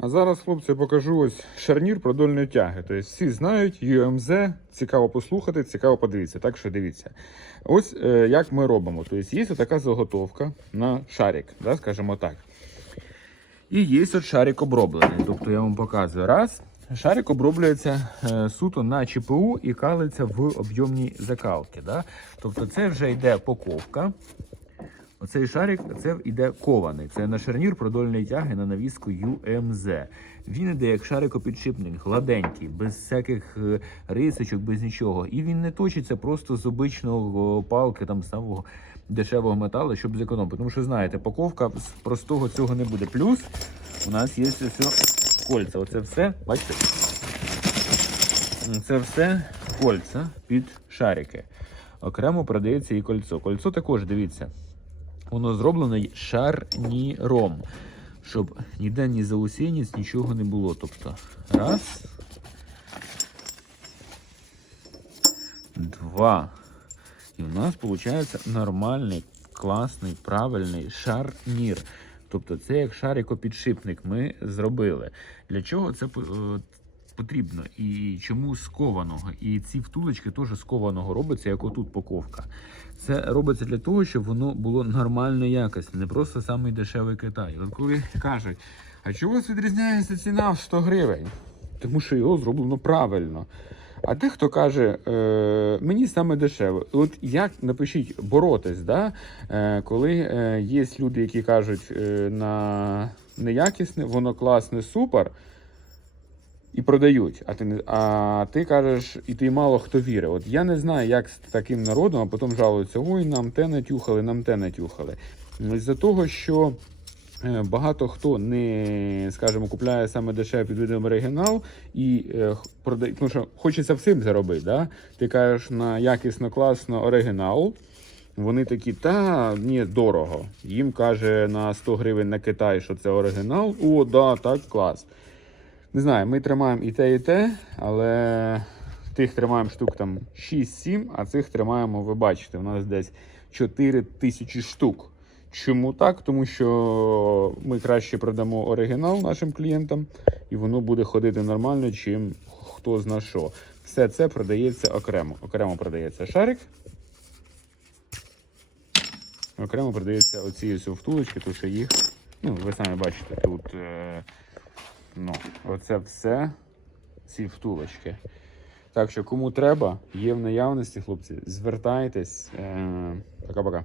А зараз, хлопці, покажу ось шарнір продольної тяги. Тобто всі знають UMZ, цікаво послухати, цікаво подивитися. Так що дивіться. Ось е, як ми робимо. Тобто є така заготовка на шарик, да, скажімо так. І є от шарик оброблений. Тобто я вам показую. Раз. Шарик оброблюється е, суто на ЧПУ і калиться в об'ємній закалки. Да? Тобто це вже йде поковка. Оцей шарик це йде кований. Це на шарнір продольної тяги на навіску UMZ. Він іде як шарикопідшипник, гладенький, без всяких е, рисочок, без нічого. І він не точиться просто з обичного палки, там самого дешевого металу, щоб зекономити. Тому що знаєте, паковка з простого цього не буде. Плюс у нас є все кольця. Оце все, бачите? Це все кольця під шарики. Окремо продається і кольцо. Кольцо також, дивіться, воно зроблено шарніром, щоб ніде ні заусінець, нічого не було. Тобто, раз, два. І в нас виходить нормальний, класний, правильний шарнір. Тобто це як шарикопідшипник ми зробили. Для чого це потрібно? І чому з кованого? І ці втулочки теж з кованого робиться, як отут паковка. Це робиться для того, щоб воно було нормальної якості, не просто самий дешевий Китай. От коли кажуть, а чого відрізняється ціна в 100 гривень? Тому що його зроблено правильно. А дехто каже, е, мені саме дешеве. От як напишіть боротись, да? е, коли е, є люди, які кажуть е, на неякісне, воно класне, супер. І продають, а ти не а ти кажеш, і ти мало хто вірить. От я не знаю, як з таким народом, а потім жалуються: ой, нам те натюхали, нам те натюхали. Ну, З-за того, що е, багато хто не, скажімо, купляє саме дешеве під видом оригінал і е, продає, тому що хочеться всім заробити. Да? Ти кажеш на якісно, класно оригінал. Вони такі, та ні, дорого. Їм каже на 100 гривень на Китай, що це оригінал. О, да, так, клас. Не знаю, ми тримаємо і те, і те, але тих тримаємо штук там 6-7, а цих тримаємо, ви бачите, у нас десь 4 тисячі штук. Чому так? Тому що ми краще продамо оригінал нашим клієнтам, і воно буде ходити нормально, чим хто зна що. Все це продається окремо. Окремо продається шарик. Окремо продається оці втулочки, тому що їх, ну, ви самі бачите, тут. Е- Ну, оце все ці втулочки. Так що, кому треба, є в наявності, хлопці, звертайтесь. Е, Пока-пока.